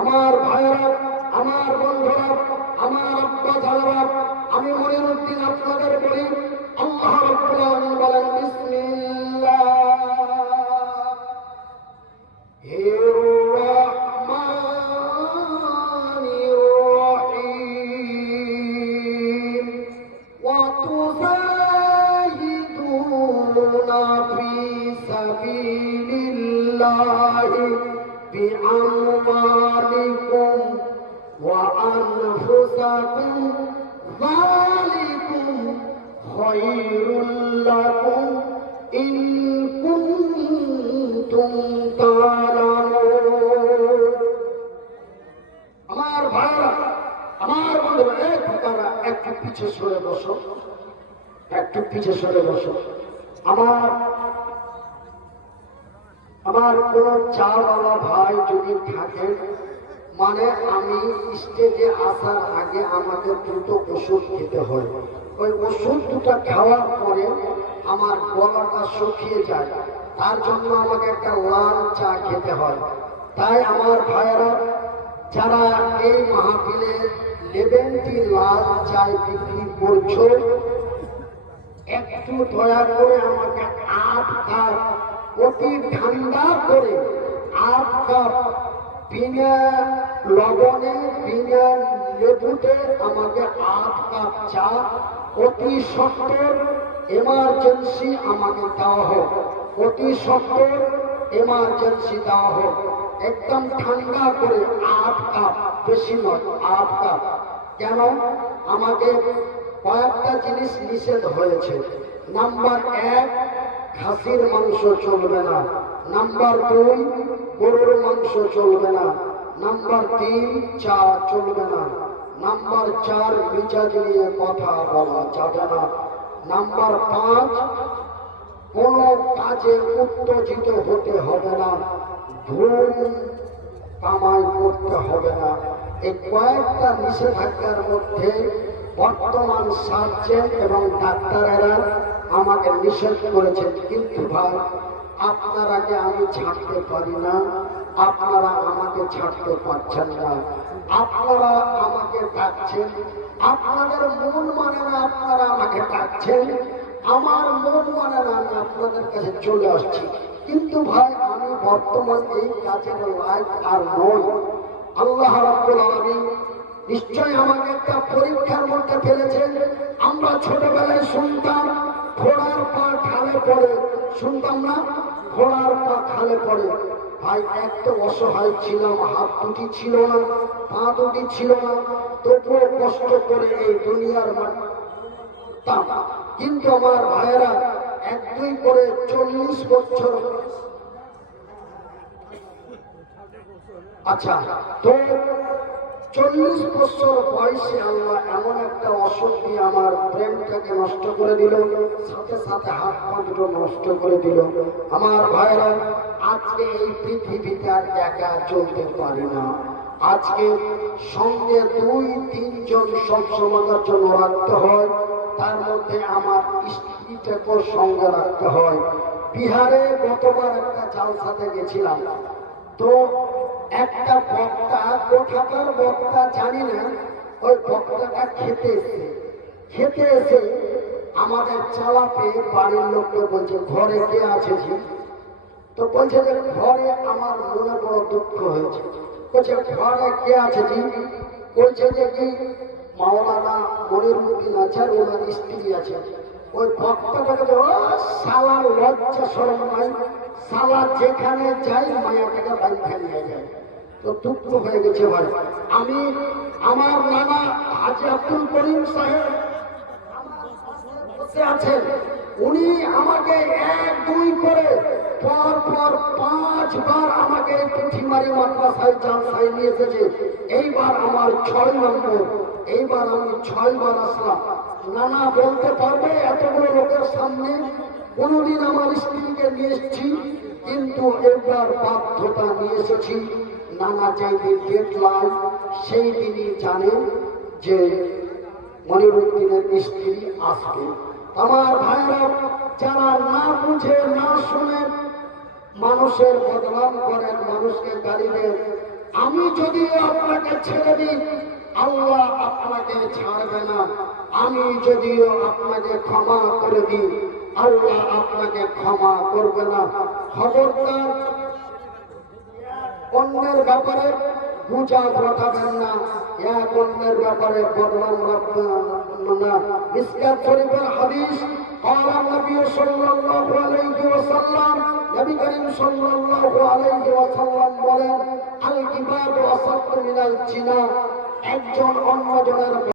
আমার ভাইয়েরা, আমার বন্ধুরা, আমার আব্বা জানেরা, আমি মনিরুদ্দিন আপনাদের বলি, আল্লাহ রাব্বুল আলামিন বলেন বিসমিল্লাহির রহমানির রহিম ওয়া তুজাহিদুনা ফি সাবিলিল্লাহি بأموالكم وأنفسكم ذلكم خير لكم إن كنتم تعلمون আমার ভাইরা, আমার বন্ধুরা, এক ভাইরা একটু পিছে সরে বসো, একটু পিছে সরে বসো। আমার কোন চাওয়ালা ভাই যদি থাকেন, মানে আমি স্টেজে আসার আগে আমাকে দুটো ওষুধ খেতে হয়, ওই ওষুধ দুটো খাওয়ার পরে আমার গলাটা শুকিয়ে যায়, তার জন্য আমাকে একটা লাল চা খেতে হয়। তাই আমার ভাইয়েরা, যারা এই মাহফিলে লেবেনটি লাল চায় বিক্রি করছো, একটু দয়া করে আমাকে 8 কাপ অতি ঠান্ডা করে 8 কাপ বিনা লবণে বিনা লেবুতে আমাকে 8 কাপ চা অতি সত্তর এমার্জেন্সি আমাকে দেওয়া হোক, অতি সত্তর এমার্জেন্সি দেওয়া হোক, একদম ঠান্ডা করে 8 কাপ, বেশি নয় 8 কাপ। কেন আমাকে কয়েকটা জিনিস নিষেধ হয়েছে। নাম্বার 1, খাসির মাংস চলবে না। নাম্বার 2, গরুর মাংস চলবে না। নাম্বার 3, চা চলবে না। নাম্বার 4, মিজাজ নিয়ে কথা বলা যাবে না। নাম্বার 5, কোন কাজে উত্তেজিত হতে হবে না, ধুম কামাই করতে হবে না। এই কয়েকটা নিষেধাজ্ঞার মধ্যে বর্তমান সার্জেন এবং ডাক্তারেরা আমাকে নিষেধ করেছেন, কিন্তু ভাই আপনারাকে আমি ছাড়তে পারি না, আপনারা আমাকে ছাড়তে পারছেন না। আপনারা আমাকে ডাকছেন, আপনাদের মন মানে না, আপনারা আমাকে ডাকছেন, আমার মন মানে না, আমি আপনাদের কাছে চলে আসছি। কিন্তু ভাই আমি বর্তমান এই কাজের লাইক আর নই। আল্লাহ রাব্বুল আলামিন নিশ্চয় আমাকে একটা পরীক্ষার মধ্যে ফেলেছেন। আমরা ছোটবেলায় শুনতাম ঘোড়ার পা খালে পড়ে, শুনতাম না ঘোড়ার পা খালে পড়ে। ভাই একটা অসহায় ছিলাম, হাত দুটি ছিল না, পা দুটি ছিল না, তবুও কষ্ট করে এই দুনিয়ার কিন্তু আমার ভাইয়েরা 1-2 করে 40 বছর, আচ্ছা তো 40 বছর বয়সে আল্লাহ এমন একটা অসুখ দিয়ে আমার ব্রেনটাকে নষ্ট করে দিল, সাথে সাথে হাত পা দুটো নষ্ট করে দিল। আমার ভাইরা, আজকে এই পৃথিবীতে আর একা চলতে পারি না। আজকে সঙ্গে 2-3 জন সবসময়ের জন্য রাখতে হয়, তার মধ্যে আমার স্ত্রীটাকেও সঙ্গে রাখতে হয়। বিহারে গতবার একটা জালসাতে গেছিলাম, তো একটা বক্তা, কোথাকার বক্তা জানি না, ওই বক্তাটা খেতে এসে আমাদের চালাতে বাড়ির লোককে বলছে ঘরে কে আছে জি? তো বলছে যে ঘরে আমার মনে বড় দুঃখ হয়েছে। বলছে ঘরে কে আছে জি? বলছে যে কি মাওলানা মনিরুদ্দিন আছে আর ওনার স্ত্রী আছে। ওই বক্তাটাকে সালার লজ্জা শরম নাই, সালা যেখানে যাই মায়াটাকে বাড়ি ফেলিয়ে যায়। তো দুঃখ হয়ে গেছে ভাই। আমি আমার নানা হাজী আব্দুল করিম সাহেব বসে আছেন, উনি আমাকে 1-2 করে পর 5 বার আমাকে পুঁথিমারি মাদ্রাসায় জালসায় নিয়ে এসেছে। এইবার আমার 6 নম্বর, এইবার আমি 6 বার আসলাম। নানা বলতে পারবে এতগুলো লোকের সামনে কোনদিন আমার স্ত্রীকে নিয়ে এসেছি, কিন্তু এবার বাধ্যতা নিয়ে এসেছি। নানা যেদিন ডেডলাইন সেই দিনই জানেন যে মনিরুদ্দিনের স্ত্রী আসবে। আমার ভাইরা, যারা না বুঝে না শুনে মানুষের বদনাম করেন, মানুষকে গালি দেন, আমি যদি আপনাকে ছেড়ে দিই আল্লাহ আপনাকে ছাড়বে না, আমি যদিও আপনাকে ক্ষমা করে দিই আল্লাহ আপনাকে ক্ষমা করবে না। খবরদার অন্যের ব্যাপারে গুজব রটাবেন না, এক অন্যের ব্যাপারে বদনাম রাখবেন না। মিসকাত শরীফের হাদিস قال النبي صلى الله عليه وسلم নবী করিম সাল্লাল্লাহু আলাইহি ওয়াসাল্লাম বলেন আল কিবাদু আসাদ্দু মিনাল জিনা, একজন অন্যজনের